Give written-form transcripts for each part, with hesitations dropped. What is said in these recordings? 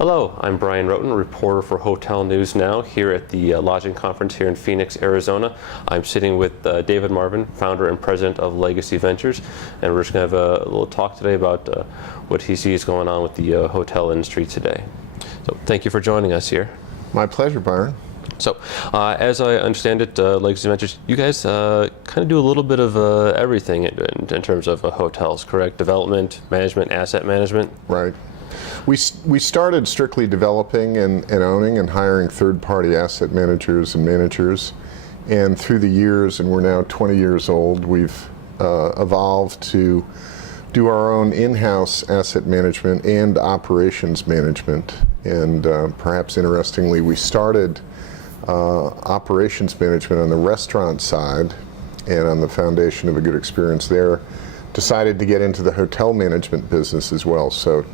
Hello, I'm Brian Roten, reporter for Hotel News Now here at the Lodging Conference here in Phoenix, Arizona. I'm sitting with David Marvin, founder and president of Legacy Ventures, and we're just going to have a little talk today about what he sees going on with the hotel industry today. So thank you for joining us here. My pleasure, Byron. So, as I understand it, Legacy Ventures, you guys kind of do a little bit of everything in terms of hotels, correct? Development, management, asset management? Right. We started strictly developing and owning and hiring third-party asset managers, and through the years, and we're now 20 years old, we've evolved to do our own in-house asset management and operations management. And perhaps interestingly, we started operations management on the restaurant side, and on the foundation of a good experience there, decided to get into the hotel management business as well. So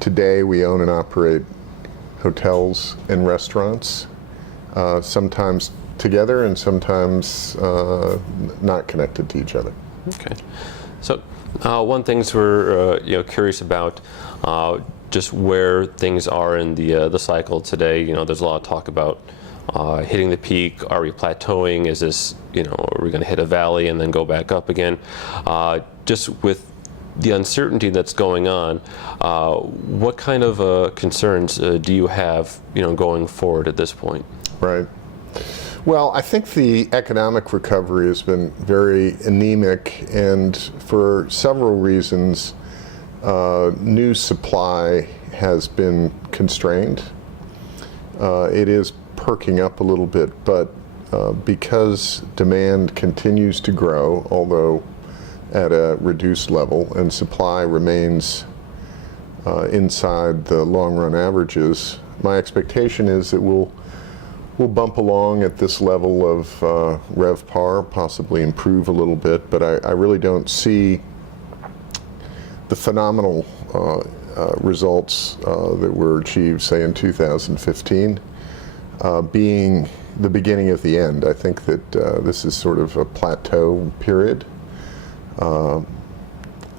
today we own and operate hotels and restaurants, sometimes together and sometimes not connected to each other. Okay. So one thing we're curious about, just where things are in the cycle today. There's a lot of talk about hitting the peak. Are we plateauing? Is this, are we going to hit a valley and then go back up again? Just with the uncertainty that's going on, what kind of concerns do you have, going forward at this point? Right. Well, I think the economic recovery has been very anemic, and for several reasons, new supply has been constrained. It is perking up a little bit, but because demand continues to grow, although at a reduced level, and supply remains inside the long-run averages, my expectation is that we'll bump along at this level of RevPAR, possibly improve a little bit, but I really don't see the phenomenal results that were achieved, say, in 2015, being the beginning of the end. I think that this is sort of a plateau period.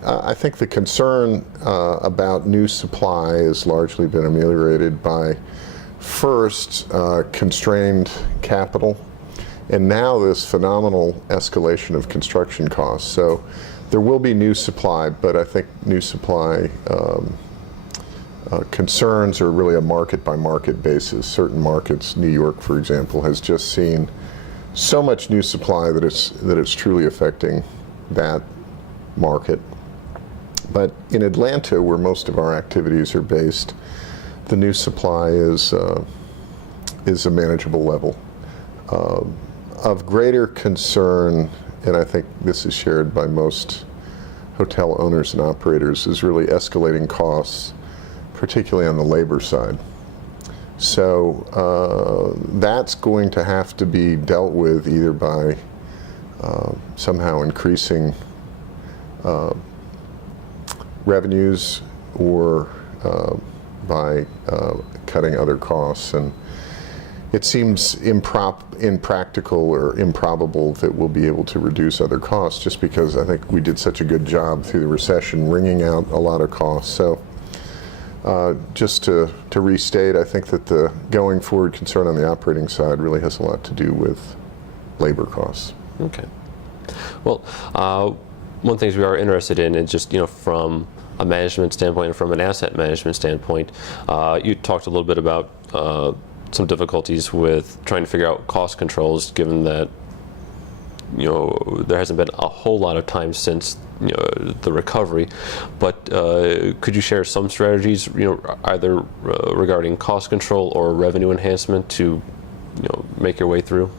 I think the concern about new supply has largely been ameliorated by, first, constrained capital, and now this phenomenal escalation of construction costs. So there will be new supply, but I think new supply concerns are really a market-by-market basis. Certain markets, New York, for example, has just seen so much new supply that it's truly affecting that market. But in Atlanta, where most of our activities are based, the new supply is a manageable level. Of greater concern, and I think this is shared by most hotel owners and operators, is really escalating costs, particularly on the labor side. So that's going to have to be dealt with either by somehow increasing revenues or by cutting other costs. And it seems impractical or improbable that we'll be able to reduce other costs, just because I think we did such a good job through the recession wringing out a lot of costs. So just to restate, I think that the going forward concern on the operating side really has a lot to do with labor costs. Okay. Well, one of the things we are interested in is just, from a management standpoint and from an asset management standpoint, you talked a little bit about some difficulties with trying to figure out cost controls, given that, there hasn't been a whole lot of time since, the recovery. But could you share some strategies, either regarding cost control or revenue enhancement to, make your way through?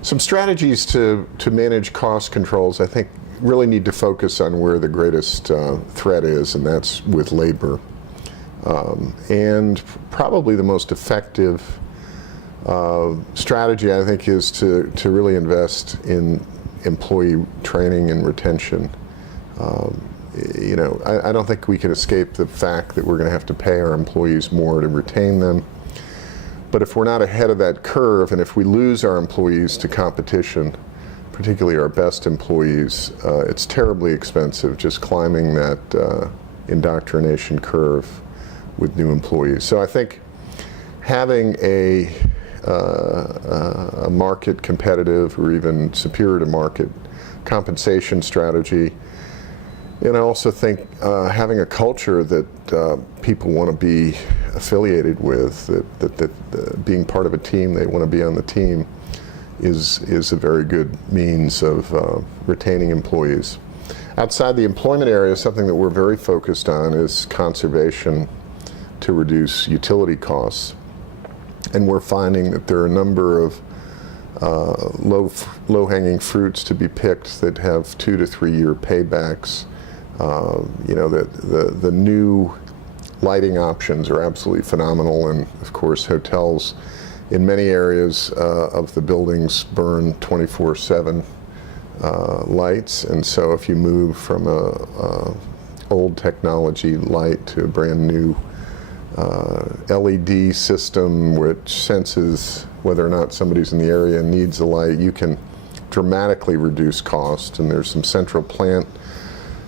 Some strategies to manage cost controls, I think, really need to focus on where the greatest threat is, and that's with labor. And probably the most effective strategy, I think, is to really invest in employee training and retention. I don't think we can escape the fact that we're going to have to pay our employees more to retain them. But if we're not ahead of that curve, and if we lose our employees to competition, particularly our best employees, it's terribly expensive just climbing that indoctrination curve new employees. So I think having a market competitive or even superior to market compensation strategy, and I also think having a culture that people want to be affiliated with, that being part of a team, they want to be on the team, is a very good means of retaining employees. Outside the employment area, something that we're very focused on is conservation to reduce utility costs. And we're finding that there are a number of low-hanging fruits to be picked that have 2 to 3 year paybacks. The new lighting options are absolutely phenomenal, and of course hotels in many areas of the buildings burn 24/7 lights, and so if you move from a old technology light to a brand new LED system which senses whether or not somebody's in the area and needs a light, you can dramatically reduce cost, and there's some central plant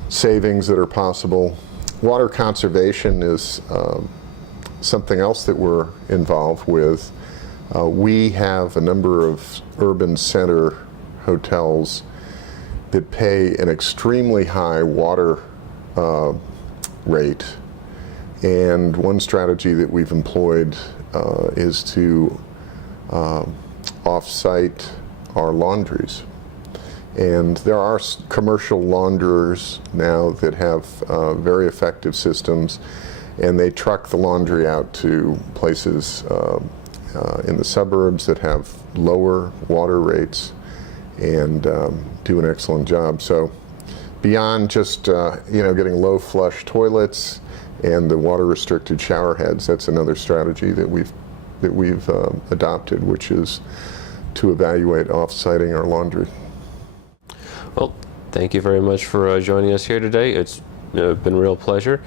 savings that are possible. Water conservation is something else that we're involved with. We have a number of urban center hotels that pay an extremely high water rate, and one strategy that we've employed is to off-site our laundries. And there are commercial launderers now that have very effective systems, and they truck the laundry out to places in the suburbs that have lower water rates and do an excellent job. So beyond just getting low flush toilets and the water restricted shower heads, that's another strategy that we've adopted, which is to evaluate off-siting our laundry. Well, thank you very much for joining us here today. It's been a real pleasure,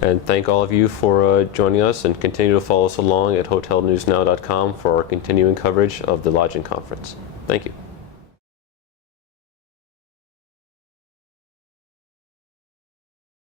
and thank all of you for joining us, and continue to follow us along at hotelnewsnow.com for our continuing coverage of the Lodging Conference. Thank you.